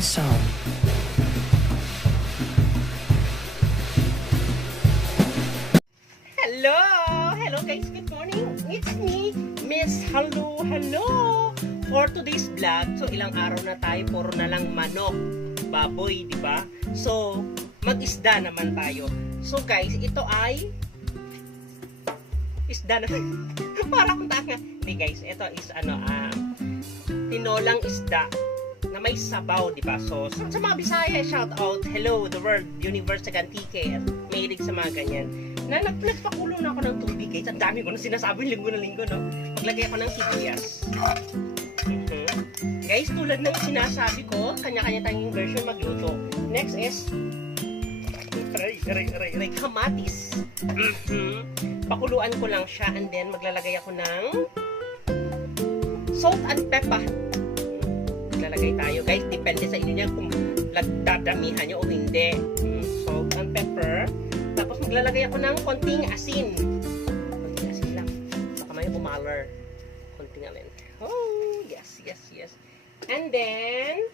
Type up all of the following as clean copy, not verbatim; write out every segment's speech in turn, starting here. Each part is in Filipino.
song. Hello! Hello guys, good morning. It's me, Miss Hello. For today's vlog, so ilang araw na tayo, puro na lang manok, baboy, di ba? So, mag-isda naman tayo. So guys, ito ay isda naman. Parang tanga. Hindi guys, ito is tinolang isda na may sabaw, di ba? So, sa mga Bisaya, shout out, hello, the world, universe, Sagantike, at mahilig sa mga ganyan. Nagpakulo na ako ng tubig, guys. Ang dami ko na sinasabi linggo na linggo, no? Maglagay ako ng sibuyas. Guys, tulad ng sinasabi ko, kanya-kanya tayong version magluto. Next is kamatis. Pakuluan ko lang siya and then maglalagay ako ng salt and pepper. Maglalagay tayo, guys. Depende sa inyo niya kung dadamihan nyo o hindi. Salt and pepper. Tapos maglalagay ako ng konting asin. Konting asin lang. Baka may umalar. Konting alin. Oh, yes. And then,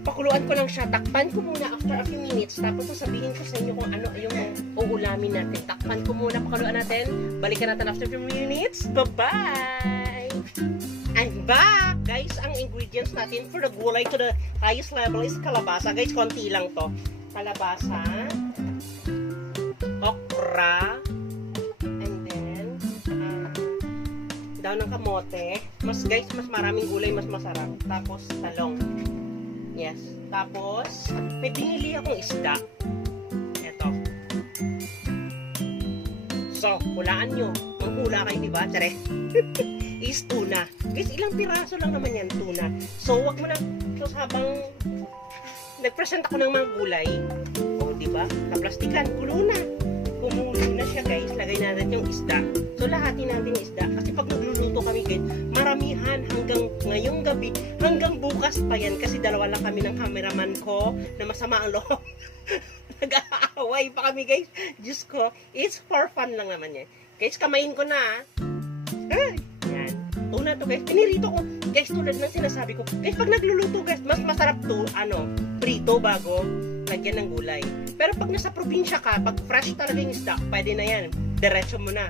pakuluan ko lang siya. Takpan ko muna after a few minutes. Tapos sasabihin ko sa inyo kung ano yung uulamin natin. Takpan ko muna, pakuluan natin. Balikan natin after a few minutes. Bye-bye! I'm back! Guys, ang ingredients natin for the gulay to the highest level is kalabasa. Guys, konti lang to. Kalabasa, okra, and then, daw ng kamote. Mas maraming gulay, mas masarap. Tapos, talong. Yes. Tapos, may binili akong isda. Eto. So, hulaan nyo. Manghula kayo, diba? Tsare. Is tuna. Guys, ilang piraso lang naman yan, tuna. So, wag mo na. So, habang nag-present ako ng mga gulay, o, diba? Naplastikan, kulo na. Kumulo na siya, guys. Lagay natin yung isda. So, lahatin natin yung isda. Kasi pag nagluluto kami, guys, maramihan hanggang ngayong gabi, hanggang bukas pa yan. Kasi dalawa lang kami ng cameraman ko na masama ang loob. Nag-aaway pa kami, guys. Diyos ko, it's for fun lang naman yan. Guys, kamain ko na. Ay, yan. Tuna to, guys. Pinirito ko. Guys, tulad ng sinasabi ko. Guys, pag nagluluto, guys, mas masarap to, prito bago lagyan ng gulay. Pero pag nasa probinsya ka, pag fresh talaga yung isda, pwede na yan. Diretso mo na.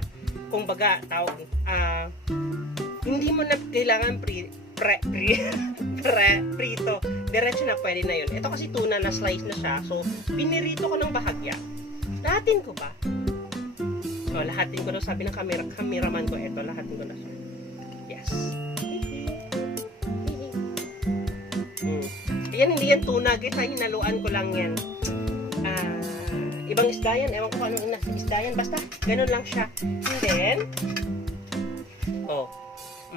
Kung baga, tawag, hindi mo na kailangan prito. Diretso na, pwede na yun. Ito kasi tuna na slice na siya. So, pinirito ko ng bahagya. Lahatin ko ba? So, lahatin ko na, sabi ng cameraman ko, ito, lahatin ko na siya. Yes. Ayan, hindi yan tuna, guys. Ay, hinaluan ko lang yan. Ibang isda yan. Ewan ko anong isda yan. Basta, ganun lang siya. And then,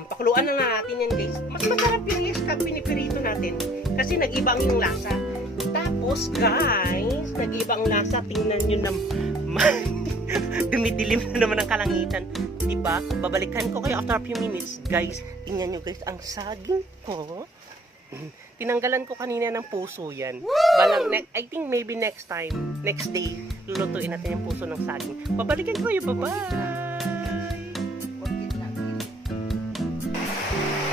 pakuluan na natin yan, guys. Mas masarap yung yes kapag pinipirito natin. Kasi nag-ibang yung lasa. Tapos, guys, nag-ibang lasa. Tingnan nyo naman. Dumidilim na naman ang kalangitan. Diba? Babalikan ko kayo after a few minutes. Guys, tingnan nyo, guys. Ang saging ko. Tinanggalan ko kanina ng puso yan. I think maybe next time, next day, lulutuin natin yung puso ng saging. Babalikan ko kayo. Bye-bye!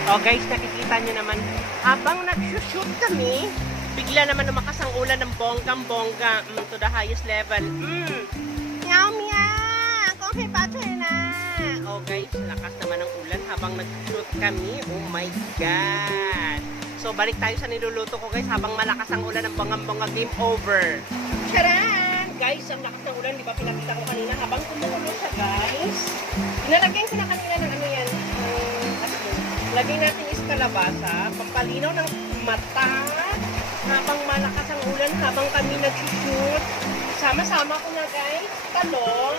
Oh guys, nakikita nyo naman, habang nag-shoot kami, bigla naman lumakas ang ulan ng bonggang-bongga to the highest level. Meow meow! Kung patay na! Oh guys, lakas naman ang ulan habang nag-shoot kami. Oh my God! So, balik tayo sa niluluto ko, guys. Habang malakas ang ulan ng bonggang-bongga, game over. Charan! Guys, ang lakas ng ulan, di ba pinakita ko kanina? Habang kumukulo siya, guys. Nalagyan ko na kanina ng ano yan. Lagay natin is kalabasa. Pampalinaw ng mata. Habang malakas ang ulan, habang kami nag-shoot. Sama-sama ko na, guys. Talong.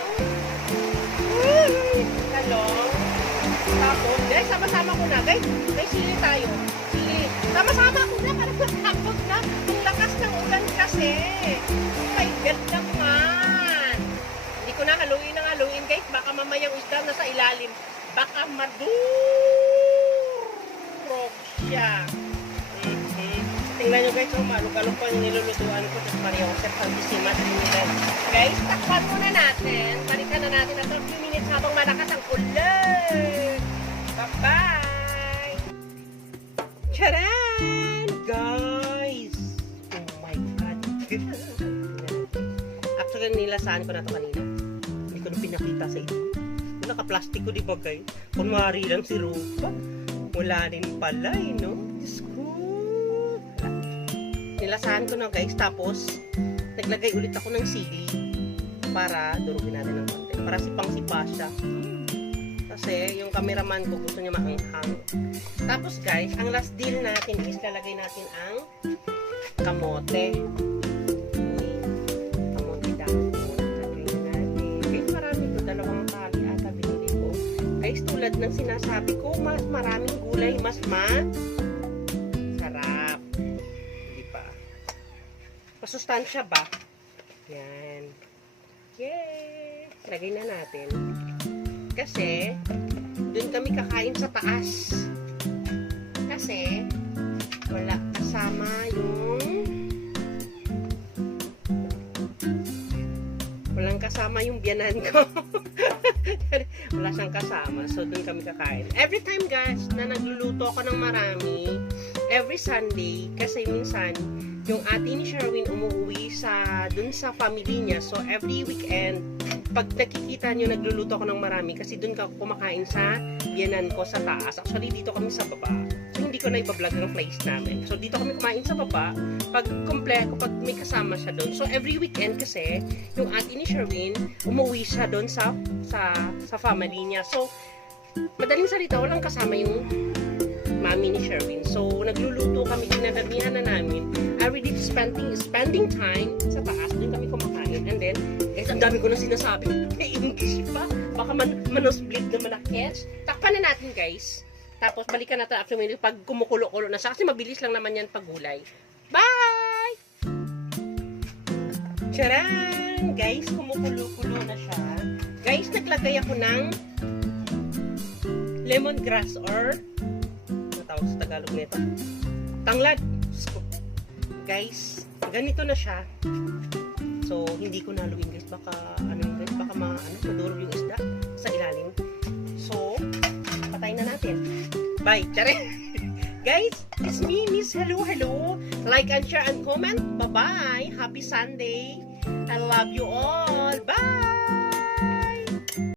Talong. Tapos, guys, sama-sama ko na. Guys, may sili tayo. Sama-sama ko na, parang matapos na. Ang lakas ng ulan kasi. Oh my God naman. Hindi ko na haluin, guys. Baka mamayang isda na sa ilalim. Baka madurog siya. Tingnan nyo, guys. Malug-alug pa yung nilulutuan ko. Tapos Maria Joseph Santissima Trinidad. Guys, takpan muna natin. Balikan na natin after a few minutes habang malakas ang ulan. Bye-bye! Nilasaan ko na to kanina. Hindi ko na pinakita sa inyo. Naka-plastic ko, di ba guys? Kunwari lang si Rupa. Wala rin pala eh, no? Diyos ko. Nilasaan ko na guys. Tapos, naglagay ulit ako ng sili para durugin natin ng konti. Para sipang-sipa siya. Kasi yung cameraman ko gusto niya maanghang. Tapos guys, ang last deal natin is lalagay natin ang kamote. Kamote dahon. Lagay natin. Guys, marami ito. 2 tali ata binili ko. Guys, tulad ng sinasabi ko, mas maraming gulay, mas sarap. Hindi pa. Pasustansya ba? Yan. Yay! Lagay na natin. Kasi, dun kami kakain sa taas. Kasi, wala kasama walang kasama yung biyanan ko. Wala siyang kasama. So, dun kami kakain. Every time, guys, na nagluluto ako ng marami, every Sunday, kasi minsan, yung ate ni Sherwin umuwi dun sa family niya. So, every weekend, pag nakikita nyo, nagluluto ako ng marami kasi dun ka kumakain sa biyanan ko sa taas. Actually, dito kami sa baba. So, hindi ko na ibablog ang place namin. So, dito kami kumain sa baba. Pag kompleto, pag may kasama siya dun. So, every weekend kasi, yung ate ni Sherwin, umuwi siya dun sa family niya. So, madaling salita, walang kasama yung mami ni Sherwin. So, nagluluto kami, dinadamihan na namin. I really spending time sa taas. Doon kami kumakain. And then, guys, ang dami ko na sinasabi. May English pa. Baka manosbleed naman na catch. Takpan na natin, guys. Tapos, balikan natin after minute pag kumukulo-kulo na siya. Kasi mabilis lang naman yan pag gulay. Bye! Charan! Guys, kumukulo-kulo na siya. Guys, naglagay ako ng lemongrass or tawag sa Tagalog nito. Tanglad. Guys, ganito na siya. So, hindi ko naluin guys. Baka, baka madurog yung isda sa ilalim. So, patayin na natin. Bye. Tsare. Guys, it's me, Miss Hello. Like and share and comment. Bye-bye. Happy Sunday. I love you all. Bye.